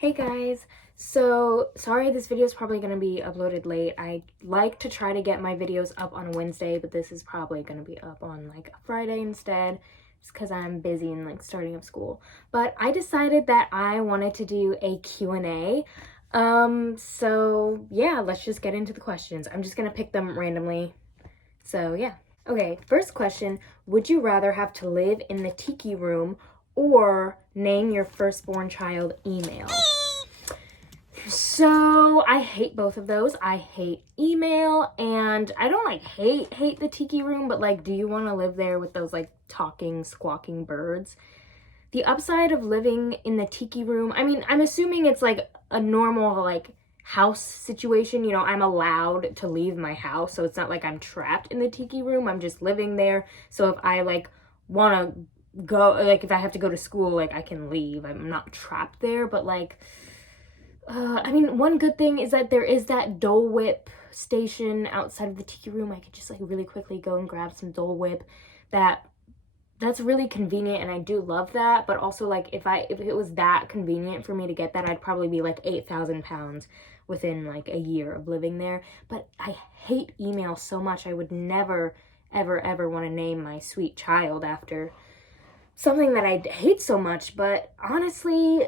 Hey guys, so sorry this video is probably going to be uploaded late. I like to try to get my videos up on Wednesday, but this is probably going to be up on like a Friday instead, just because I'm busy and like starting up school. But I decided that I wanted to do a Q&A. So yeah, let's just get into the questions. I'm just going to pick them randomly. So yeah. Okay, first question, would you rather have to live in the tiki room or name your firstborn child email? So I hate both of those. I hate email, and I don't like hate the tiki room, but like, do you want to live there with those like talking, squawking birds? The upside of living in the tiki room, I mean, I'm assuming it's like a normal like house situation. You know, I'm allowed to leave my house, so it's not like I'm trapped in the tiki room. I'm just living there. So if I like want to go, like if I have to go to school, like I can leave. I'm not trapped there, but like I mean, one good thing is that there is that Dole Whip station outside of the tiki room. I could just like really quickly go and grab some Dole Whip. That's really convenient, and I do love that. But also, like, if it was that convenient for me to get that, I'd probably be like 8,000 pounds within like a year of living there. But I hate email so much. I would never ever want to name my sweet child after something that I hate so much. But honestly,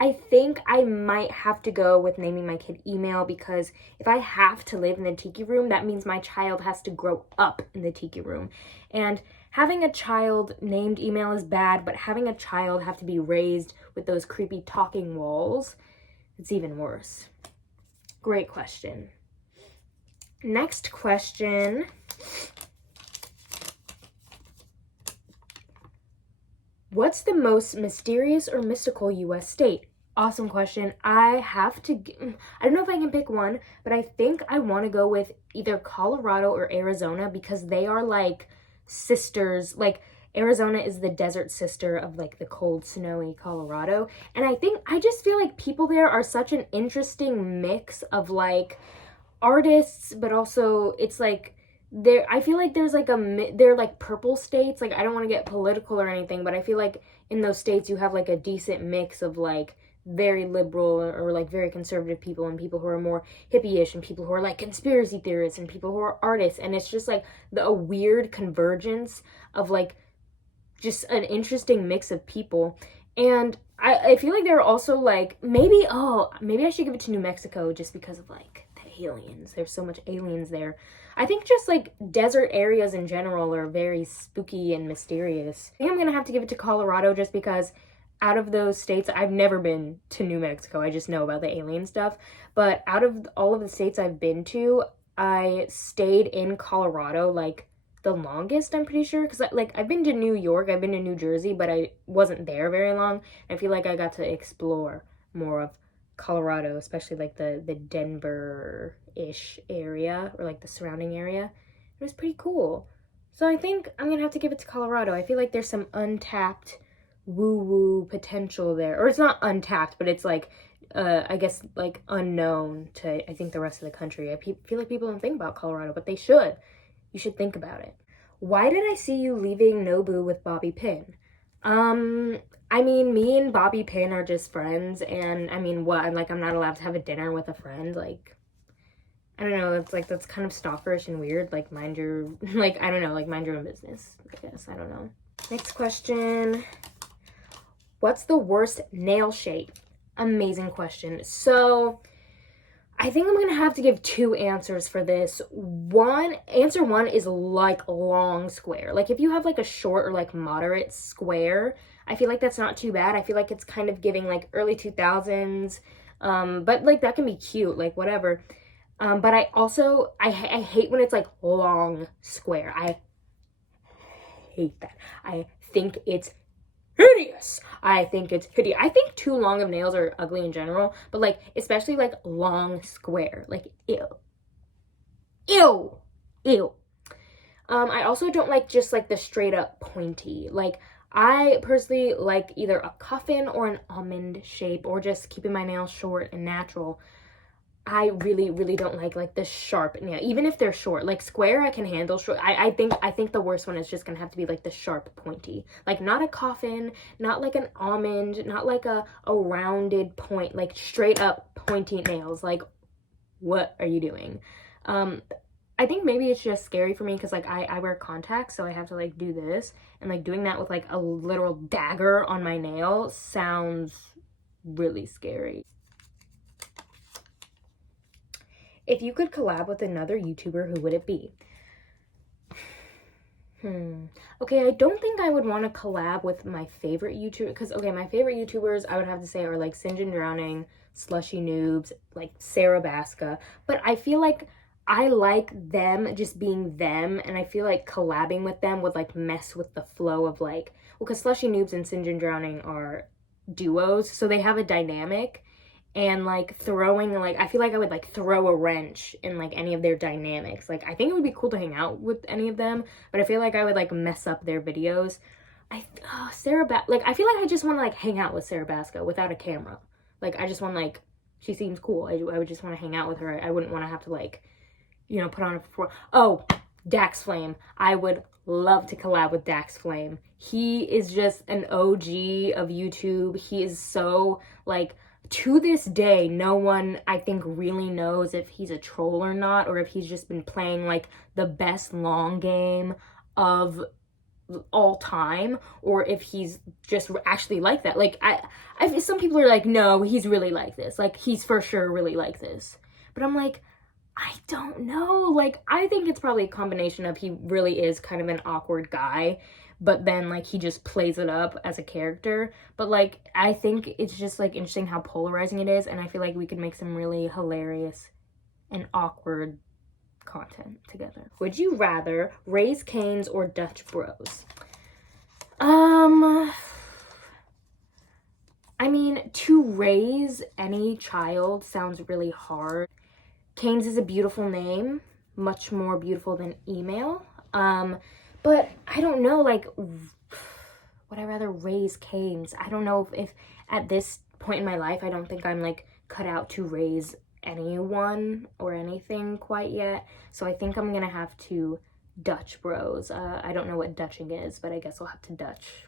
I think I might have to go with naming my kid email, because if I have to live in the tiki room, that means my child has to grow up in the tiki room. And having a child named email is bad, but having a child have to be raised with those creepy talking walls, it's even worse. Great question. Next question. What's the most mysterious or mystical U.S. state? Awesome question. I don't know if I can pick one, but I think I want to go with either Colorado or Arizona, because they are like sisters. Like, Arizona is the desert sister of like the cold, snowy Colorado. And I just feel like people there are such an interesting mix of like artists, but also it's like I feel like there's like they're like purple states. Like, I don't want to get political or anything, but I feel like in those states you have like a decent mix of like very liberal or like very conservative people, and people who are more hippie-ish, and people who are like conspiracy theorists, and people who are artists. And it's just like a weird convergence of like just an interesting mix of people. And I feel like there are also like maybe I should give it to New Mexico, just because of like the aliens. There's so much aliens there. I think just like desert areas in general are very spooky and mysterious. I think I'm gonna have to give it to Colorado, just because out of those states, I've never been to New Mexico. I just know about the alien stuff. But out of all of the states I've been to, I stayed in Colorado like the longest, I'm pretty sure, because like I've been to New York, I've been to New Jersey, but I wasn't there very long. I feel like I got to explore more of Colorado, especially like the Denver-ish area, or like the surrounding area. It was pretty cool. So I think I'm gonna have to give it to Colorado. I feel like there's some untapped woo-woo potential there. Or it's not untapped, but it's like I guess like unknown to, I think, the rest of the country. I feel like people don't think about Colorado, but they should. You should think about it. Why did I see you leaving Nobu with Bobby Pin? I mean, me and Bobby Pin are just friends, and I mean, what? I'm not allowed to have a dinner with a friend? Like, I don't know, that's kind of stalkerish and weird. Like, mind your, like, I don't know, like, mind your own business, I guess. I don't know. Next question. What's the worst nail shape? Amazing question. So, I think I'm gonna have to give two answers for this. Answer one is like long square. Like, if you have like a short or like moderate square, I feel like that's not too bad. I feel like it's kind of giving like early 2000s. But like that can be cute, like whatever. But I hate when it's like long square. I hate that. I think it's hideous. I think it's hideous. I think too long of nails are ugly in general, but like especially like long square. Like, ew. Ew. Ew. I also don't like just like the straight up pointy. Like, I personally like either a coffin or an almond shape, or just keeping my nails short and natural. I really, really don't like the sharp nail. Even if they're short, like square, I can handle short. I think the worst one is just gonna have to be like the sharp pointy, like not a coffin, not like an almond, not like a rounded point, like straight up pointy nails. Like, what are you doing? I think maybe it's just scary for me because like I wear contacts, so I have to like do this, and like doing that with like a literal dagger on my nail sounds really scary. If you could collab with another YouTuber, who would it be? Okay, I don't think I would want to collab with my favorite YouTuber, because, okay, my favorite YouTubers, I would have to say, are, like, Sinjin Drowning, Slushy Noobs, like, Sarah Baska, but I feel like I like them just being them, and I feel like collabing with them would, like, mess with the flow of, like, well, because Slushy Noobs and Sinjin Drowning are duos, so they have a dynamic, and like throwing, like I feel like I would like throw a wrench in like any of their dynamics. Like I think it would be cool to hang out with any of them, but I feel like I would like mess up their videos. Like I feel like I just want to like hang out with Sarah Basco without a camera. Like I just want, like, she seems cool. I would just want to hang out with her. I wouldn't want to have to like, put on a performance. Oh, Dax Flame. I would love to collab with Dax Flame. He is just an OG of YouTube. He is so like, to this day, no one, I think, really knows if he's a troll or not, or if he's just been playing like the best long game of all time, or if he's just actually like that. Like some people are like, no, he's really like this. Like he's for sure really like this. But I'm like, I don't know. Like I think it's probably a combination of he really is kind of an awkward guy, but then like he just plays it up as a character. But like I think it's just like interesting how polarizing it is, and I feel like we could make some really hilarious and awkward content together. Would you rather raise canes or Dutch Bros? I mean, to raise any child sounds really hard. Canes is a beautiful name, much more beautiful than email. But I don't know, like, would I rather raise canes? I don't know if at this point in my life, I don't think I'm like cut out to raise anyone or anything quite yet. So I think I'm gonna have to Dutch Bros. I don't know what Dutching is, but I guess I'll have to Dutch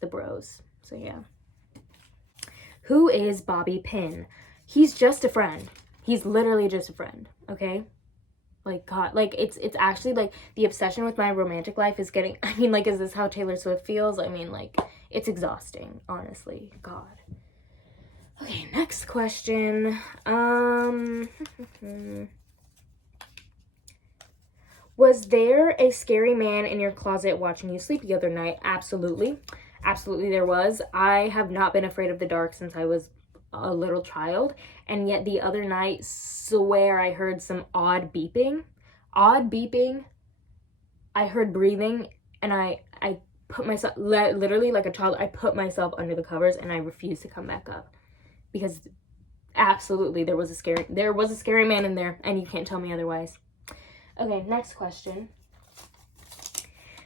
the bros. So yeah. Who is Bobby Pin? He's just a friend. He's literally just a friend, okay? Like, God, like, it's actually, like, the obsession with my romantic life is getting, I mean, like, is this how Taylor Swift feels? I mean, like, it's exhausting, honestly. God. Okay, next question. Was there a scary man in your closet watching you sleep the other night? Absolutely. Absolutely there was. I have not been afraid of the dark since I was a little child, and yet the other night, swear I heard some odd beeping. I heard breathing, and I put myself, literally like a child, I put myself under the covers, and I refused to come back up, because absolutely there was a scary man in there, and you can't tell me otherwise. Okay, next question.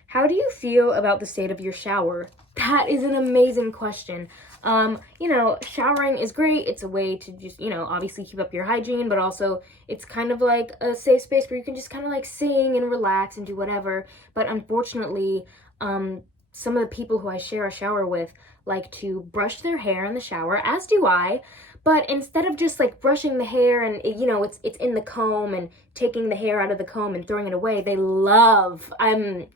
How do you feel about the state of your shower? That is an amazing question. Showering is great. It's a way to just, obviously keep up your hygiene, but also it's kind of like a safe space where you can just kind of like sing and relax and do whatever. But unfortunately, some of the people who I share a shower with like to brush their hair in the shower, as do I. But instead of just like brushing the hair and it's in the comb and taking the hair out of the comb and throwing it away, they love, I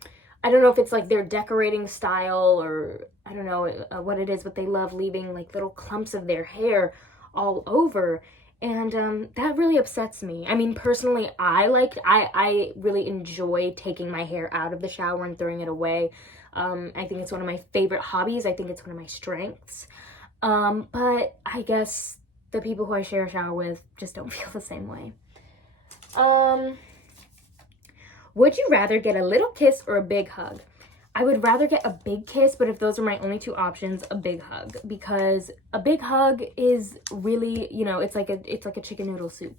don't know if it's like their decorating style or I don't know what it is, but they love leaving like little clumps of their hair all over. And that really upsets me. I mean, personally, I really enjoy taking my hair out of the shower and throwing it away. I think it's one of my favorite hobbies. I think it's one of my strengths. But I guess the people who I share a shower with just don't feel the same way. Would you rather get a little kiss or a big hug? I would rather get a big kiss, but if those are my only two options, a big hug, because a big hug is really, it's like a chicken noodle soup.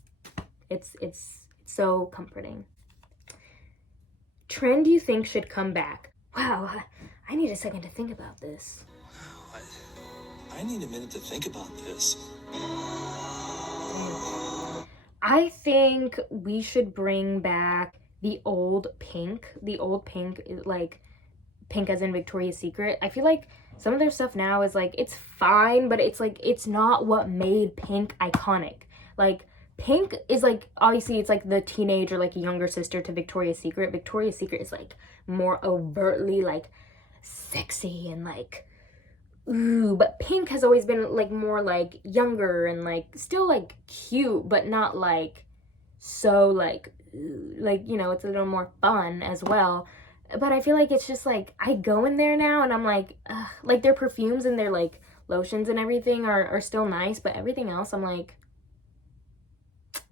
It's so comforting. Trend you think should come back? Wow, I need a second to think about this. I need a minute to think about this. I think we should bring back the old pink. The old pink, like pink as in Victoria's Secret. I feel like some of their stuff now is like, it's fine, but it's like, it's not what made pink iconic. Like, pink is like, obviously it's like the teenage or like younger sister to Victoria's Secret. Victoria's Secret is like more overtly like sexy and like, ooh, but pink has always been like more like younger and like still like cute, but not like so like, like, you know, it's a little more fun as well. But I feel like it's just like, I go in there now and I'm like, ugh, like their perfumes and their like lotions and everything are still nice, but everything else I'm like,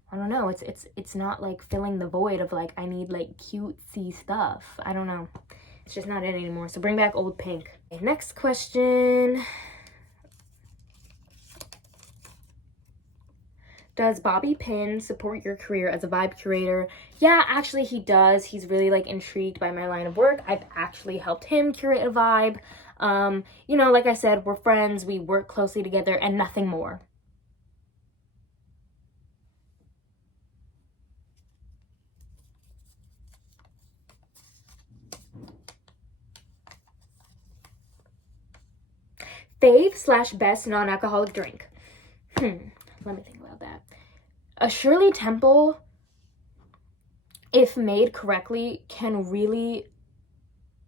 I don't know, it's not like filling the void of like, I need like cutesy stuff. I don't know. It's just not it anymore. So bring back old pink. Okay, next question. Does Bobby Pin support your career as a vibe curator? Yeah, actually he does. He's really like intrigued by my line of work. I've actually helped him curate a vibe. You know, like I said, we're friends, we work closely together and nothing more. Fave / best non-alcoholic drink. Let me think about that. A Shirley Temple, if made correctly, can really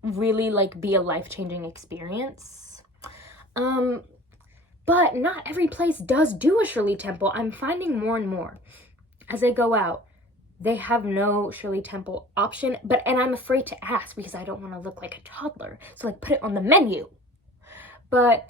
like be a life-changing experience. But not every place does do a Shirley Temple. I'm finding more and more as I go out, they have no Shirley Temple option, and I'm afraid to ask because I don't want to look like a toddler. So like put it on the menu. But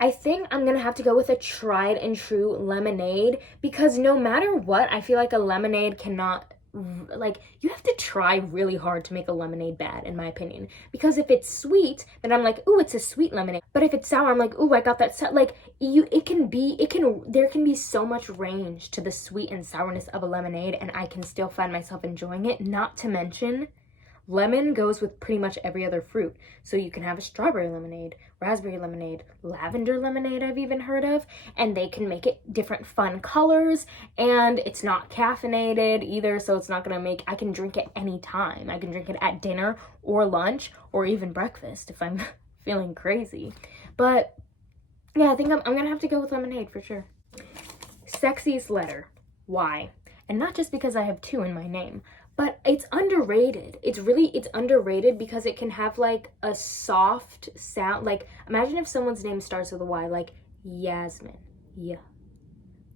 I think I'm gonna have to go with a tried and true lemonade because no matter what, I feel like a lemonade cannot, like, you have to try really hard to make a lemonade bad, in my opinion. Because if it's sweet, then I'm like, ooh, it's a sweet lemonade. But if it's sour, I'm like, ooh, I got that, like, there can be so much range to the sweet and sourness of a lemonade, and I can still find myself enjoying it. Not to mention, lemon goes with pretty much every other fruit. So you can have a strawberry lemonade, raspberry lemonade, lavender lemonade I've even heard of, and they can make it different fun colors, and it's not caffeinated either, so it's not gonna make, I can drink it anytime. I can drink it at dinner or lunch or even breakfast if I'm feeling crazy. But yeah, I think I'm gonna have to go with lemonade for sure. Sexiest letter. Why? And not just because I have 2 in my name, but it's underrated. It's underrated because it can have like a soft sound. Like, imagine if someone's name starts with a Y, like Yasmin, yeah,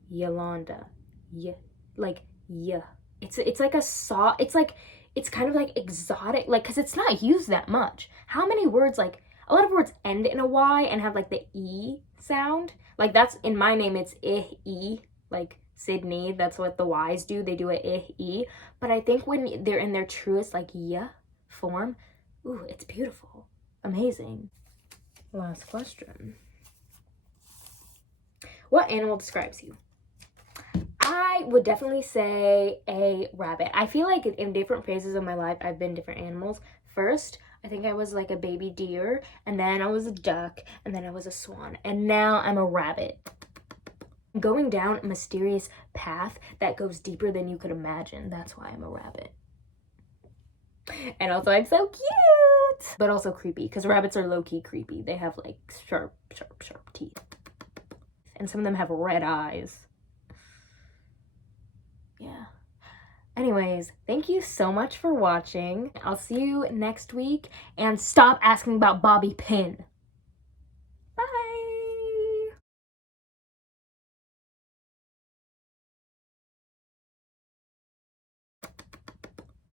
Yolanda, yeah, like, yeah. It's like a soft, it's kind of like exotic, like, because it's not used that much. How many words, like, a lot of words end in a Y and have like the E sound. Like, that's, in my name, it's E, like, Sydney, that's what the Y's do. They do a E. But I think when they're in their truest, like, yeah form, ooh, it's beautiful. Amazing. Last question. What animal describes you? I would definitely say a rabbit. I feel like in different phases of my life, I've been different animals. First, I think I was like a baby deer, and then I was a duck, and then I was a swan, and now I'm a rabbit. Going down a mysterious path that goes deeper than you could imagine. That's why I'm a rabbit. And also, I'm so cute! But also creepy, because rabbits are low-key creepy. They have, like, sharp teeth. And some of them have red eyes. Yeah. Anyways, thank you so much for watching. I'll see you next week, and stop asking about Bobby Pin.